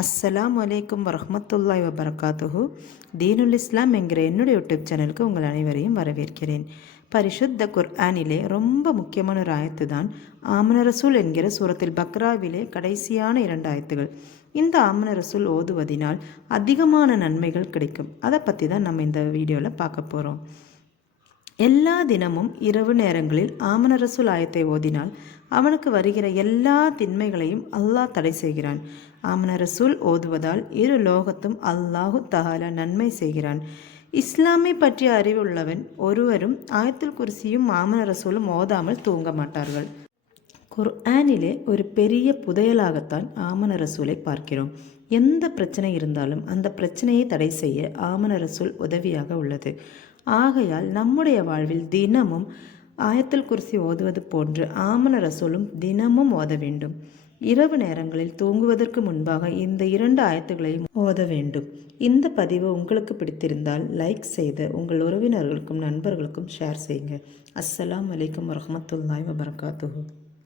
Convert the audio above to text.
அஸ்ஸலாம் வலைக்கம் வரமத்துல்லாய் வபரகாத்துஹு தீனுல் இஸ்லாம் என்கிற என்னுடைய யூடியூப் சேனலுக்கு உங்கள் அனைவரையும் வரவேற்கிறேன். பரிசுத்த குர்ஆனிலே ரொம்ப முக்கியமான ஒரு ஆயத்து தான் ஆமன ரசூல் என்கிற சூரத்தில் பக்ராவிலே கடைசியான இரண்டு ஆயத்துகள். இந்த ஆமன ரசூல் ஓதுவதினால் அதிகமான நன்மைகள் கிடைக்கும். அதை பற்றி தான் நம்ம இந்த வீடியோவில் பார்க்க போகிறோம் எல்லா தினமும் இரவு நேரங்களில் ஆமன ரசூல் ஆயத்தை ஓதினால் அவனுக்கு வருகிற எல்லா தின்மைகளையும் அல்லாஹ் தடை செய்கிறான். ஆமன ரசூல் ஓதுவதால் இரு லோகத்தும் அல்லாஹு தஹாலா நன்மை செய்கிறான். இஸ்லாமை பற்றிய அறிவுள்ளவன் ஒருவரும் ஆயத்தில் குர்சியும் ஆமன ரசூலும் ஓதாமல் தூங்க மாட்டார்கள். குர்ஆனிலே ஒரு பெரிய புதையலாகத்தான் ஆமன ரசூலை பார்க்கிறோம். எந்த பிரச்சனை இருந்தாலும் அந்த பிரச்சனையை தடை செய்ய ஆமன ரசூல் உதவியாக உள்ளது. ஆகையால் நம்முடைய வாழ்வில் தினமும் ஆயத்தில் குர்சி ஓதுவது போன்று ஆமன ரசூலும் தினமும் ஓத வேண்டும். இரவு நேரங்களில் தூங்குவதற்கு முன்பாக இந்த இரண்டு ஆயத்துகளையும் ஓத வேண்டும். இந்த பதிவு உங்களுக்கு பிடித்திருந்தால் லைக் செய்து உங்கள் உறவினர்களுக்கும் நண்பர்களுக்கும் ஷேர் செய்யுங்க. அஸ்ஸலாம் வலைக்கம் வரமத்துல்லாய் வபரகாத்துஹூ.